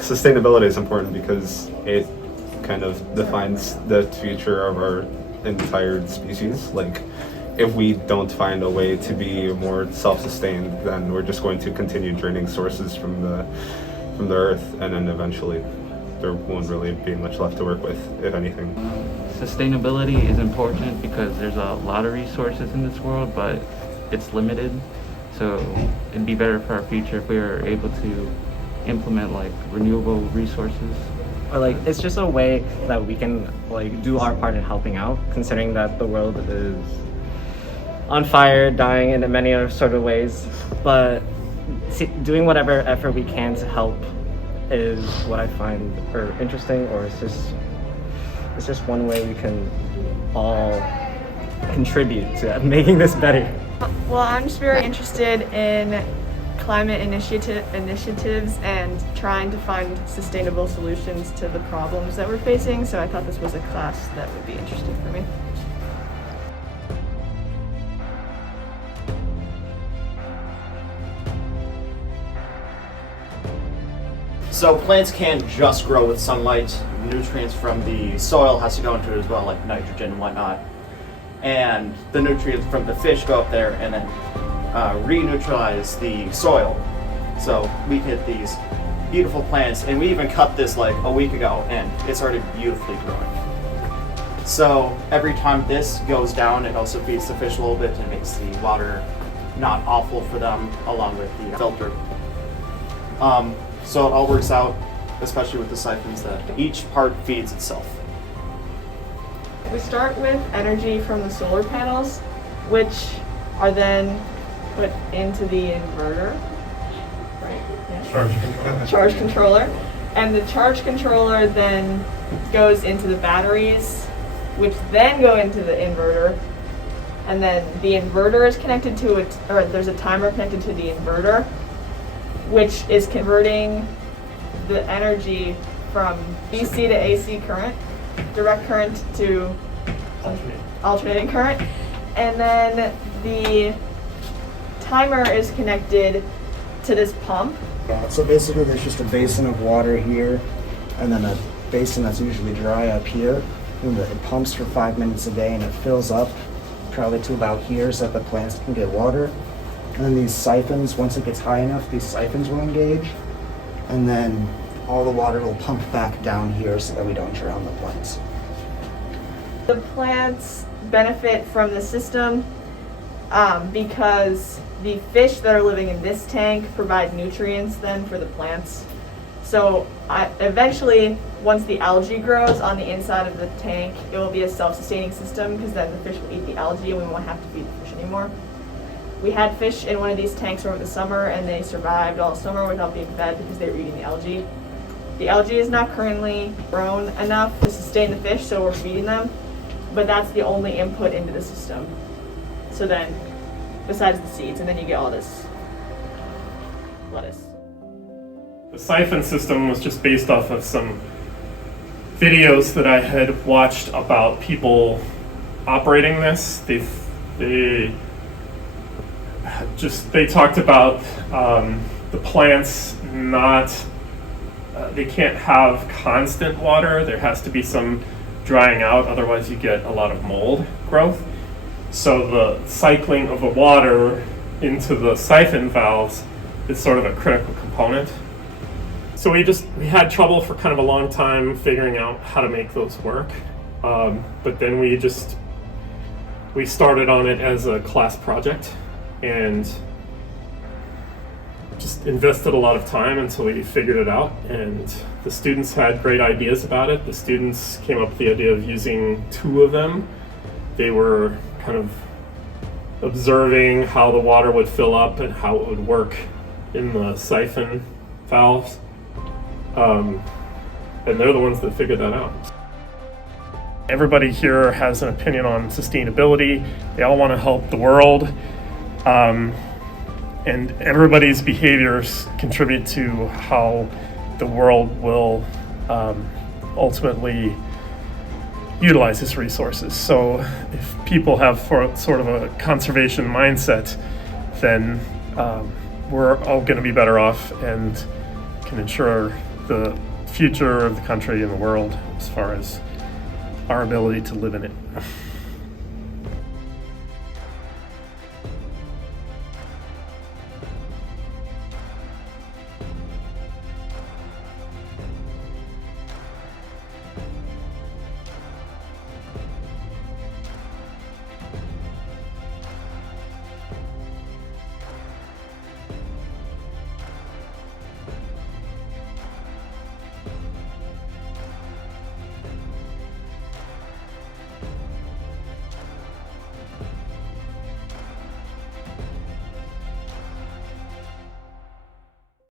sustainability is important because it kind of defines the future of our entire species. Like, if we don't find a way to be more self-sustained, then we're just going to continue draining sources from the earth, and then eventually there won't really be much left to work with, if anything. Sustainability is important because there's a lot of resources in this world, but it's limited. So it'd be better for our future if we were able to implement like renewable resources. Or like it's just a way that we can like do our part in helping out, considering that the world is on fire, dying in many other sort of ways. But doing whatever effort we can to help is what I find interesting, or it's just one way we can all contribute to making this better. Well, I'm just very interested in climate initiatives and trying to find sustainable solutions to the problems that we're facing, so I thought this was a class that would be interesting for me. So plants can't just grow with sunlight. Nutrients from the soil has to go into it as well, like nitrogen and whatnot. And the nutrients from the fish go up there and then re-neutralize the soil. So we get these beautiful plants, and we even cut this like a week ago, and it's already beautifully growing. So every time this goes down, it also feeds the fish a little bit and makes the water not awful for them, along with the filter. So it all works out, especially with the siphons, that each part feeds itself. We start with energy from the solar panels, which are then put into the inverter, right? Yeah. Charge controller. And the charge controller then goes into the batteries, which then go into the inverter. And then the inverter is connected to it, or there's a timer connected to the inverter, which is converting the energy from DC to AC current, direct current to alternating current. And then the timer is connected to this pump. Yeah, so basically there's just a basin of water here, and then a basin that's usually dry up here. And it pumps for 5 minutes a day, and it fills up probably to about here so that the plants can get water. And then these siphons, once it gets high enough, these siphons will engage, and then all the water will pump back down here so that we don't drown the plants. The plants benefit from the system because the fish that are living in this tank provide nutrients then for the plants. So eventually, once the algae grows on the inside of the tank, it will be a self-sustaining system, because then the fish will eat the algae and we won't have to feed the fish anymore. We had fish in one of these tanks over the summer, and they survived all summer without being fed because they were eating the algae. The algae is not currently grown enough to sustain the fish, so we're feeding them, but that's the only input into the system. So then, besides the seeds, and then you get all this lettuce. The siphon system was just based off of some videos that I had watched about people operating this. They talked about the plants they can't have constant water. There has to be some drying out, otherwise you get a lot of mold growth. So the cycling of the water into the siphon valves is sort of a critical component. So we had trouble for kind of a long time figuring out how to make those work. But then we started on it as a class project and just invested a lot of time until we figured it out. And the students had great ideas about it. The students came up with the idea of using 2 of them. They were kind of observing how the water would fill up and how it would work in the siphon valves. And they're the ones that figured that out. Everybody here has an opinion on sustainability. They all want to help the world. And everybody's behaviors contribute to how the world will ultimately utilize its resources. So if people have sort of a conservation mindset, then we're all going to be better off and can ensure the future of the country and the world as far as our ability to live in it.